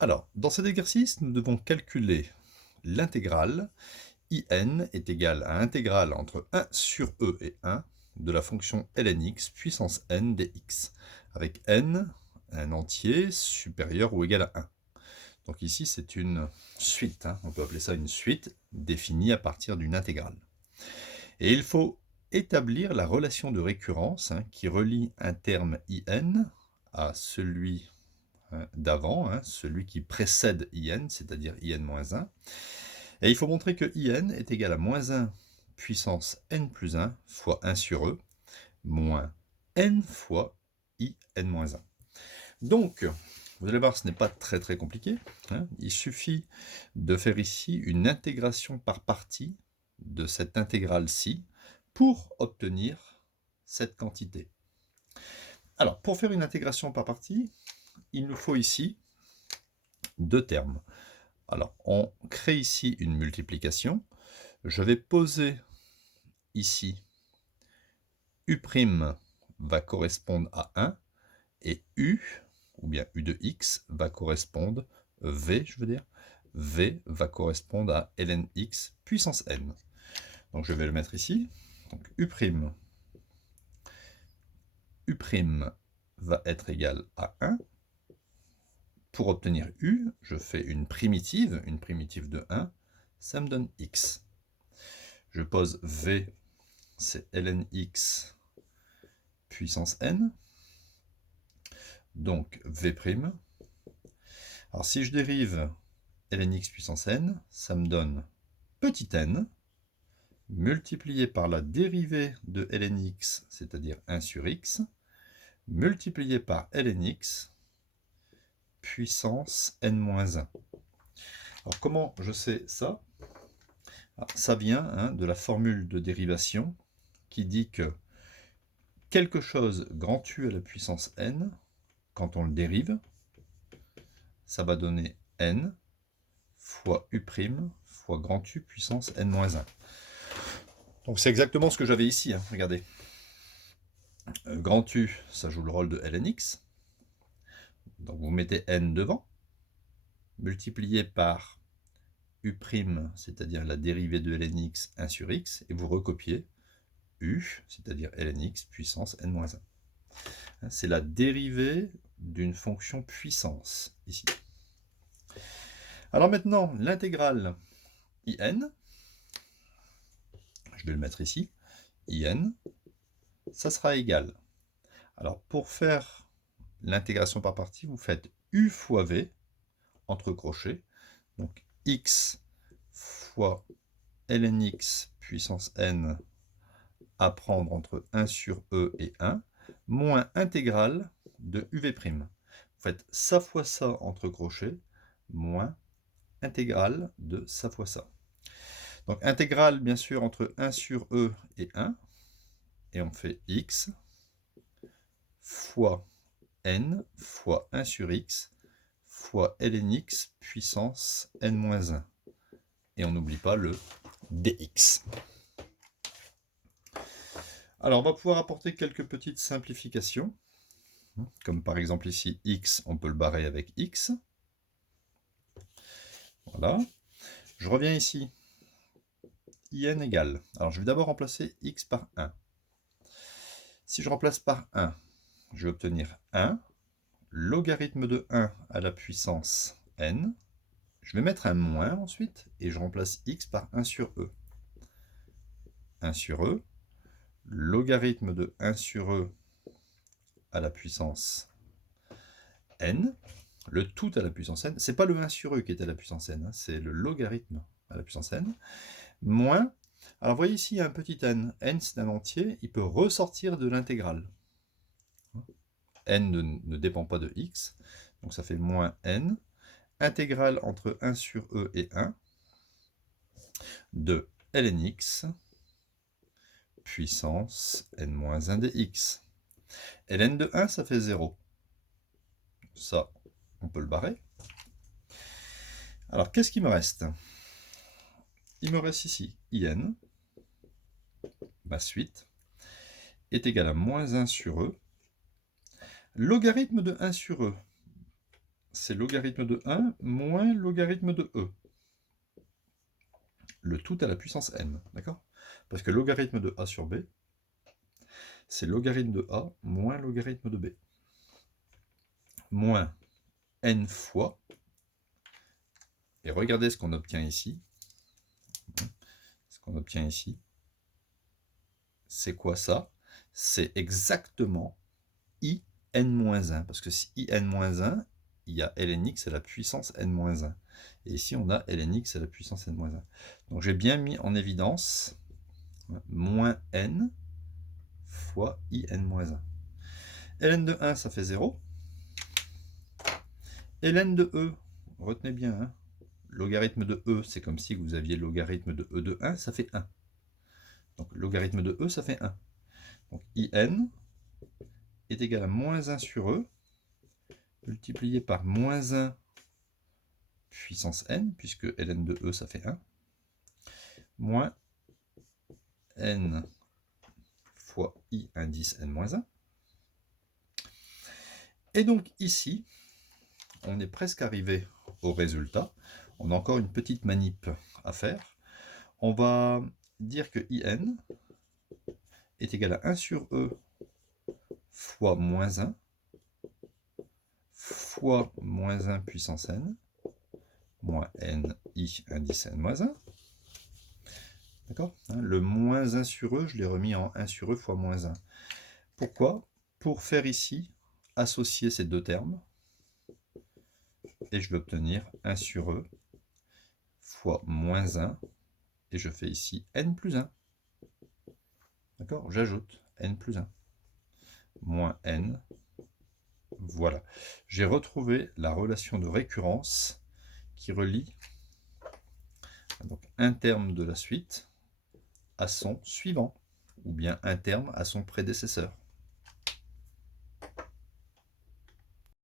Alors, dans cet exercice, nous devons calculer l'intégrale. In est égal à intégrale entre 1 sur e et 1 de la fonction ln x puissance n dx, avec n, un entier, supérieur ou égal à 1. Donc ici, c'est une suite, on peut appeler ça une suite, définie à partir d'une intégrale. Et il faut établir la relation de récurrence qui relie un terme in à celui d'avant, celui qui précède in, c'est-à-dire in-1. Et il faut montrer que in est égal à moins 1 puissance n plus 1 fois 1 sur e, moins n fois in-1. Donc, vous allez voir, ce n'est pas très compliqué. Il suffit de faire ici une intégration par partie de cette intégrale-ci pour obtenir cette quantité. Alors, pour faire une intégration par partie, il nous faut ici deux termes. Alors, on crée ici une multiplication. Je vais poser ici u' va correspondre à 1 et u, ou bien u de x, va correspondre, v je veux dire, v va correspondre à ln x puissance n. Donc je vais le mettre ici. Donc u' va être égal à 1. Pour obtenir u, je fais une primitive de 1, ça me donne x. Je pose v, c'est ln x puissance n. Donc v'. Alors si je dérive ln x puissance n, ça me donne petit n, multiplié par la dérivée de ln x, c'est-à-dire 1 sur x, multiplié par ln x puissance n-1. Alors comment je sais ça? Alors, ça vient de la formule de dérivation qui dit que quelque chose grand U à la puissance n, quand on le dérive, ça va donner n fois u' fois grand U puissance n-1. Donc c'est exactement ce que j'avais ici, regardez. Grand U, ça joue le rôle de ln x. Donc vous mettez n devant, multiplié par u', c'est-à-dire la dérivée de ln x 1 sur x, et vous recopiez u, c'est-à-dire ln x puissance n-1. C'est la dérivée d'une fonction puissance, ici. Alors maintenant, l'intégrale in, je vais le mettre ici, in, ça sera égal. Alors pour faire l'intégration par partie, vous faites u fois v, entre crochets, donc x fois ln x puissance n à prendre entre 1 sur e et 1, moins intégrale de uv'. Vous faites ça fois ça entre crochets, moins intégrale de ça fois ça. Donc intégrale, bien sûr, entre 1 sur e et 1, et on fait x fois n fois 1 sur x fois ln x puissance n-1. Et on n'oublie pas le dx. Alors on va pouvoir apporter quelques petites simplifications. Comme par exemple ici, x, on peut le barrer avec x. Voilà. Je reviens ici. In égale. Alors je vais d'abord remplacer x par 1. Si je remplace par 1, je vais obtenir 1, logarithme de 1 à la puissance n. Je vais mettre un moins ensuite, et je remplace x par 1 sur e. 1 sur e, logarithme de 1 sur e à la puissance n, le tout à la puissance n, c'est pas le 1 sur e qui est à la puissance n, c'est le logarithme à la puissance n, moins, alors vous voyez ici il y a un petit n, n c'est un entier, il peut ressortir de l'intégrale. N ne dépend pas de x, donc ça fait moins n, intégrale entre 1 sur e et 1, de ln x puissance n-1 dx. ln de 1, ça fait 0. Ça, on peut le barrer. Alors, qu'est-ce qu'il me reste? Il me reste ici in, ma suite, est égal à moins 1 sur e. Logarithme de 1 sur e, c'est logarithme de 1 moins logarithme de e. Le tout à la puissance n, d'accord? Parce que logarithme de a sur b, c'est logarithme de a moins logarithme de b. Moins n fois, et regardez ce qu'on obtient ici. Ce qu'on obtient ici, c'est quoi ça? C'est exactement in-1, parce que si in-1, il y a ln x à la puissance n-1. Et ici, on a ln x à la puissance n-1. Donc j'ai bien mis en évidence moins n fois in-1. ln de 1, ça fait 0. ln de e, retenez bien, hein, logarithme de e, c'est comme si vous aviez logarithme de e de 1, ça fait 1. Donc logarithme de e, ça fait 1. Donc in est égal à moins 1 sur e, multiplié par moins 1 puissance n, puisque ln de e, ça fait 1, moins n fois i indice n-1. Et donc ici, on est presque arrivé au résultat. On a encore une petite manip à faire. On va dire que in est égal à 1 sur e fois moins 1 fois moins 1 puissance n moins n i indice n-1. D'accord? Le moins 1 sur e, je l'ai remis en 1 sur e fois moins 1. Pourquoi? Pour faire ici, associer ces deux termes. Et je vais obtenir 1 sur e fois moins 1. Et je fais ici n plus 1. D'accord? J'ajoute n plus 1. Moins n. Voilà. J'ai retrouvé la relation de récurrence qui relie donc un terme de la suite à son suivant, ou bien un terme à son prédécesseur.